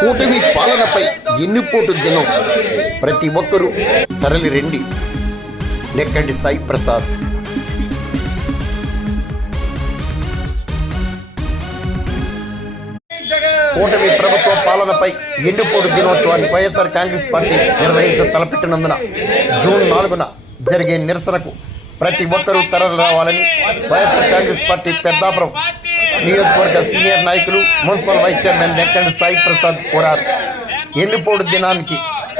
కూటమి పాలనపై ఎన్నిపోటు దినం. ప్రతి ఒక్కరూ తరలి రండి. నెక్కంటి సాయి ప్రసాద్. కూటమి ప్రభుత్వ పాలనపై ఎన్నిపోటు దినోత్సవాన్ని వైఎస్ఆర్ కాంగ్రెస్ పార్టీ నిర్వహించ తలపెట్టినందున జూన్ 4న జరిగే నిరసనకు ప్రతి ఒక్కరూ తరలి రావాలని వైఎస్ఆర్ కాంగ్రెస్ పార్టీ పెద్దాపురం నియోజకవర్గ సీనియర్ నాయకులు municipal vice chairman Nekkanti Sai Prasad కోరారు. ఎన్నిపోటు దినానికి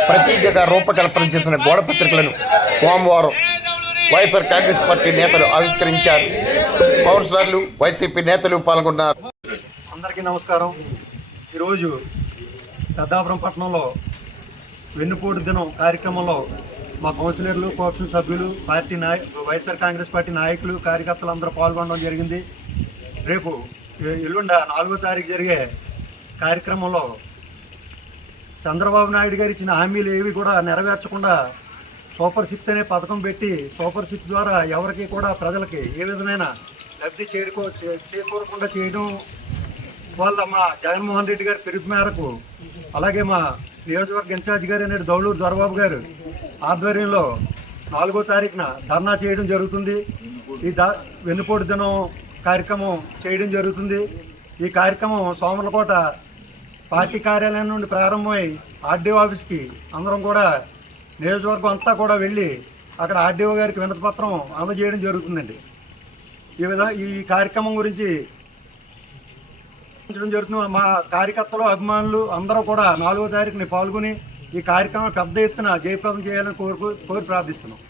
ప్రతీకగా రూపకల్పన చేసిన గోడ పత్రికలను సోమవారం వైఎస్ఆర్ కాంగ్రెస్ పార్టీ నేతలు ఆవిష్కరించారు. పౌరసరాలు వైసీపీ నేతలు పాల్గొన్నారు. అందరికీ నమస్కారం. ఈరోజు పెద్దాపురం పట్టణంలో వెన్నుపోటు దినం కార్యక్రమంలో మా కౌన్సిలర్లు, కోఆప్షన్ సభ్యులు, వైఎస్ఆర్ కాంగ్రెస్ పార్టీ నాయకులు, కార్యకర్తలు అందరూ పాల్గొనడం జరిగింది. రేపు ఎల్లుండ 4వ తారీఖు జరిగే కార్యక్రమంలో చంద్రబాబు నాయుడు గారు ఇచ్చిన హామీలు ఏవి కూడా నెరవేర్చకుండా సూపర్ 6 అనే పథకం పెట్టి సూపర్ 6 ద్వారా ఎవరికి కూడా ప్రజలకి ఏ విధమైన లబ్ధి చేకూరకుండా చేయడం వల్ల మా జగన్మోహన్ రెడ్డి గారి పిలుపు మేరకు, అలాగే మా నియోజకవర్గ ఇన్ఛార్జ్ గారు అనే దౌలూరు దొరబాబు గారు ఆధ్వర్యంలో 4వ తారీఖున ధర్నా చేయడం జరుగుతుంది. ఈ వెన్నుపోటు దినం కార్యక్రమం చేయడం జరుగుతుంది. ఈ కార్యక్రమం సోమర్లకోట పార్టీ కార్యాలయం నుండి ప్రారంభమై ఆర్డీఓ ఆఫీస్కి అందరం కూడా నియోజకవర్గం అంతా కూడా వెళ్ళి అక్కడ ఆర్డీఓ గారికి వినతి పత్రం అందజేయడం జరుగుతుందండి. ఈ కార్యక్రమం గురించి జరుగుతుంది. మా కార్యకర్తలు, అభిమానులు అందరూ కూడా 4వ తారీఖుని పాల్గొని ఈ కార్యక్రమం పెద్ద ఎత్తున జయప్రదం చేయాలని కోరి ప్రార్థిస్తున్నాం.